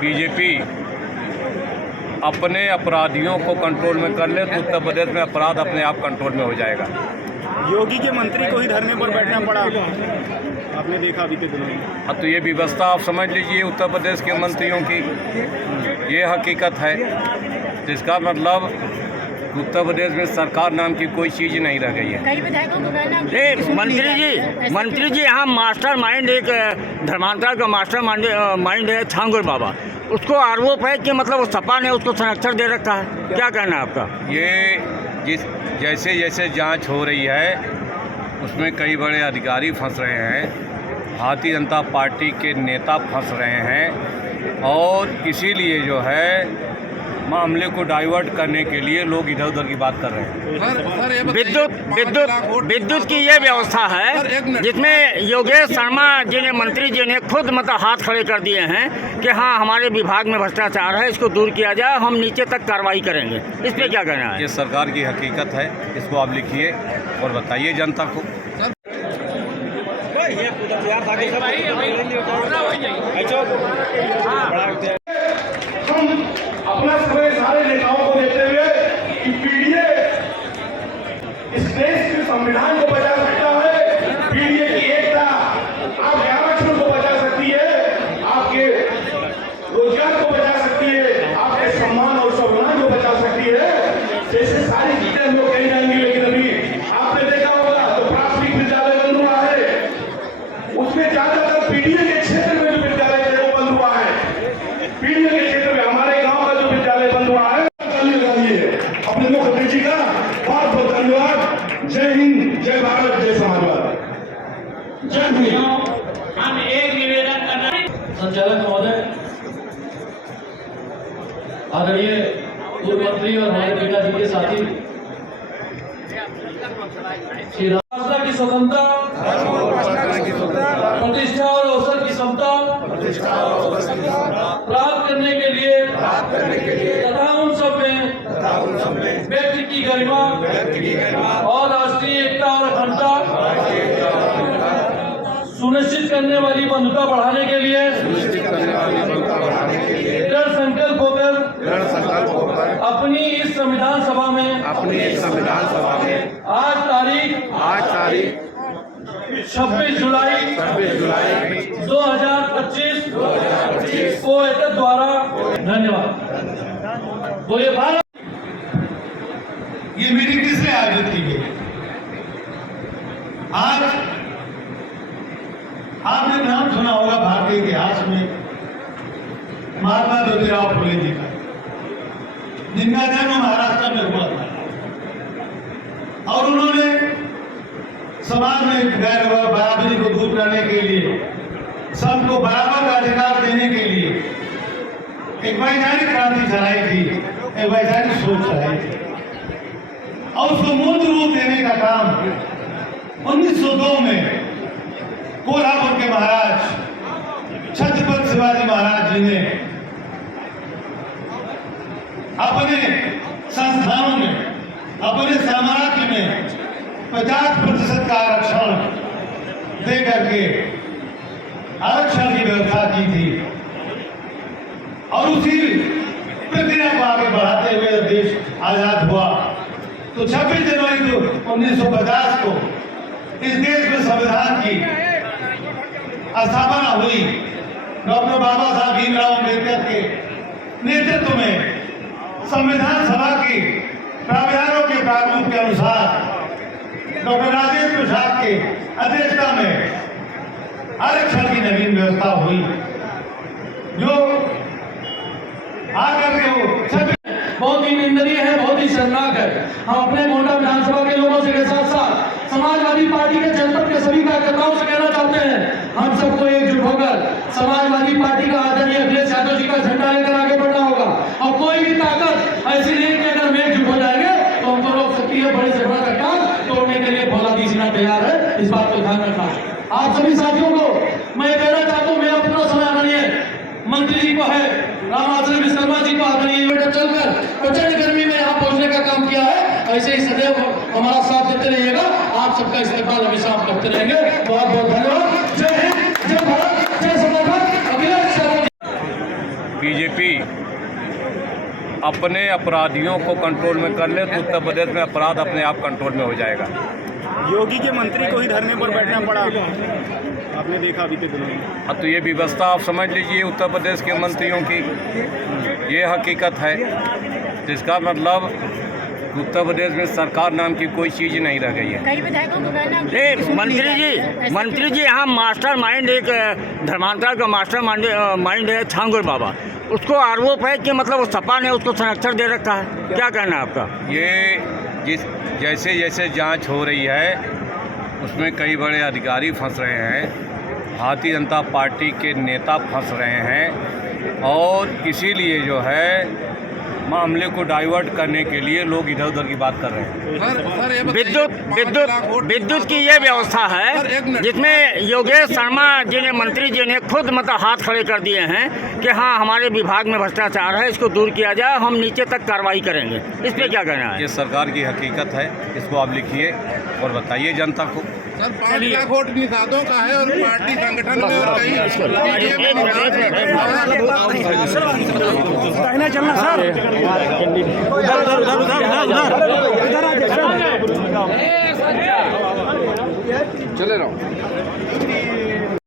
BJP अपने अपराधियों को कंट्रोल में कर ले तो उत्तर प्रदेश में अपराध अपने आप कंट्रोल में हो जाएगा। योगी के मंत्री को ही धरने पर बैठना पड़ा, आपने देखा अभी के दिनों में। अब तो ये व्यवस्था आप समझ लीजिए उत्तर प्रदेश के मंत्रियों की, ये हकीकत है, जिसका मतलब उत्तर प्रदेश में सरकार नाम की कोई चीज़ नहीं रह गई है। कई विधायकों को कहना मंत्री जी यहाँ मास्टर माइंड एक धर्मांतरण का मास्टर माइंड है ठाकुर बाबा, उसको आरोप है कि मतलब वो सपा ने उसको संरक्षण दे रखा है, क्या कहना है आपका? ये जैसे जैसे जांच हो रही है उसमें कई बड़े अधिकारी फंस रहे हैं, भारतीय जनता पार्टी के नेता फंस रहे हैं और इसीलिए जो है मामले को डाइवर्ट करने के लिए लोग इधर उधर की बात कर रहे हैं। विद्युत की ये व्यवस्था है जिसमें योगेश शर्मा जी ने, मंत्री जी ने खुद मतलब हाथ खड़े कर दिए हैं कि हाँ हमारे विभाग में भ्रष्टाचार है, इसको दूर किया जाए, हम नीचे तक कार्रवाई करेंगे। इस पर क्या कहना है? ये सरकार की हकीकत है, इसको आप लिखिए और बताइए जनता को। अपना समय सारे नेताओं को देते हुए कि पीडीए इस देश के संविधान को बचा सकता है, पीडीए की एकता आपके आरक्षण को बचा सकती है, आपके रोजगार को बचा सकती है, आपके सम्मान और स्वाभिमान को बचा सकती है। जैसे सारी चीजें हम लोग कही जाएंगी, लेकिन अभी आपने देखा होगा तो प्राथमिक विद्यालय बंद हुआ है, उसमें ज्यादातर पीडीए के क्षेत्र में जो विद्यालय है वो बंद हुआ है। पीडीए के क्षेत्र में हमारे गांव का जो विद्यालय बंद हुआ है, अपने मुख्यमंत्री जी का बहुत बहुत धन्यवाद। जय हिंद, जय भारत, जय समाजवाद, जय हिंद। हम एक निवेदन करना, संचालक महोदय, आदरणीय पूर्व मंत्री और हमारे पिताजी के साथी श्री राष्ट्र की स्वतंत्रता, प्रतिष्ठा और अवसर की समता प्राप्त करने के लिए तथा उन सब में व्यक्ति की गरिमा और राष्ट्रीय एकता और अखंडता सुनिश्चित करने वाली बंधुता बढ़ाने के लिए दृढ़ संकल्प होकर अपनी इस संविधान सभा में आज तारीख 26 जुलाई 2025 को एकत्र द्वारा धन्यवाद। बोलिए भारत। ये मीटिंग किसने आयोजित की गई? आज आपने नाम सुना होगा भारतीय इतिहास में महात्मा ज्योतिराव फुले जी का, जिनका जन्म महाराष्ट्र में हुआ था और उन्होंने समाज में गैर बराबरी को दूर करने के लिए, सबको बराबर का अधिकार देने के लिए एक वैचारिक क्रांति चलाई थी, एक वैचारिक सोच चलाई थी और उसको मूर्त रूप देने का काम 1902 में कोल्हापुर के महाराज छत्रपति शिवाजी महाराज जी ने अपने संस्थानों में, अपने साम्राज्य में 50% का आरक्षण दे करके आरक्षण की व्यवस्था की थी और उसी प्रक्रिया को आगे बढ़ाते हुए देश आजाद हुआ। तो 26 जनवरी 1950 को इस देश में संविधान की स्थापना हुई। डॉक्टर बाबा साहब भीमराव अम्बेडकर के नेतृत्व में संविधान सभा की प्रावधानों के प्रारूप के अनुसार डॉक्टर राजेंद्र प्रसाद के अध्यक्षता में आरक्षण की नवीन व्यवस्था हुई, जो आकर के बहुत ही निंदनीय है, बहुत ही शर्मनाक है। हम अपने गोंडा विधानसभा के लोगों के साथ साथ समाजवादी पार्टी के जनपद के सभी कार्यकर्ताओं से कहना चाहते हैं, हम सबको एकजुट होकर समाजवादी पार्टी का आदरणीय अखिलेश यादव जी का झंडा लेकर आगे बढ़ना होगा और कोई भी ताकत ऐसी नहीं कि अगर हम एकजुट हो जाएंगे तो हमको रोक सकती है। बड़ी से बड़ा काम तोड़ने के लिए भोला दी सिन्हा तैयार है, इस बात को ध्यान रखना। आप सभी साथियों को मैं कहना चाहता हूँ, मेरा पूरा समय आदरणीय मंत्री जी को है, रामाचरण विश्वकर्मा जी को आदरणीय चलकर प्रचंड गर्मी में यहाँ पहुँचने का काम किया है। ऐसे ही सदैव हमारा साथ देते रहिएगा, आप सबका इस्तेमाल हमेशा आप करते रहेंगे। बहुत बहुत धन्यवाद। जय हिंद, जय भारत, जय समाज। बीजेपी अपने अपराधियों को कंट्रोल में कर ले तो उत्तर प्रदेश में अपराध अपने आप कंट्रोल में हो जाएगा। योगी के मंत्री को ही धरने पर बैठना पड़ा, आपने देखा बीते दिनों में। अब तो ये व्यवस्था आप समझ लीजिए उत्तर प्रदेश के मंत्रियों की, ये हकीकत है, जिसका मतलब उत्तर प्रदेश में सरकार नाम की कोई चीज़ नहीं रह गई है। कई विधायकों को कहना मंत्री जी यहाँ मास्टर माइंड एक धर्मांतरण का मास्टर माइंड है छांगुर बाबा, उसको आरोप है कि मतलब वो सपा ने उसको संरक्षण दे रखा है, क्या कहना है आपका? ये जैसे जैसे जांच हो रही है उसमें कई बड़े अधिकारी फंस रहे हैं, भारतीय जनता पार्टी के नेता फंस रहे हैं और इसीलिए जो है मामले को डाइवर्ट करने के लिए लोग इधर उधर की बात कर रहे हैं। विद्युत की ये व्यवस्था है जिसमें योगेश शर्मा जी ने मंत्री जी ने खुद मतलब हाथ खड़े कर दिए हैं कि हाँ हमारे विभाग में भ्रष्टाचार है, इसको दूर किया जाए, हम नीचे तक कार्रवाई करेंगे। इस पे क्या कहना है? ये सरकार की हकीकत है, इसको आप लिखिए और बताइए जनता को। सर 5 लाख वोट निषादों का है और पार्टी संगठन में और कहीं चलना सर, चले रहो।